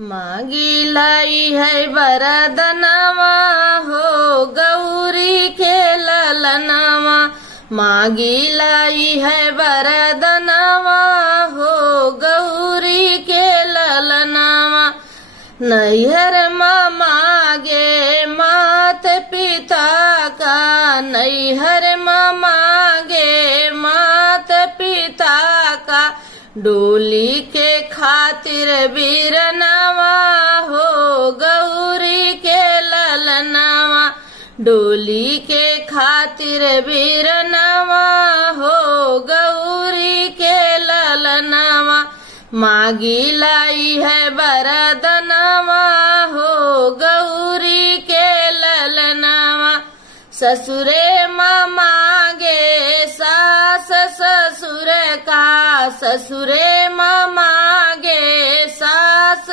मांगी लाई है वरदनवा हो गौरी के ललनवा। मांगी लाई है वरदनवा हो गौरी के ललनवा। नैहर मांगे मात पिता का, नैहर मांगे मात पिता का। डोली के खातिर बीरनवा हो गौरी के ललनवा। डोली के खातिर बीरनवा हो गौरी के ललनवा। मांगी लाई है वरदनवा हो गौरी के ललनवा। ससुरे मांगे सास ससुर का, ससुरे मांगे सास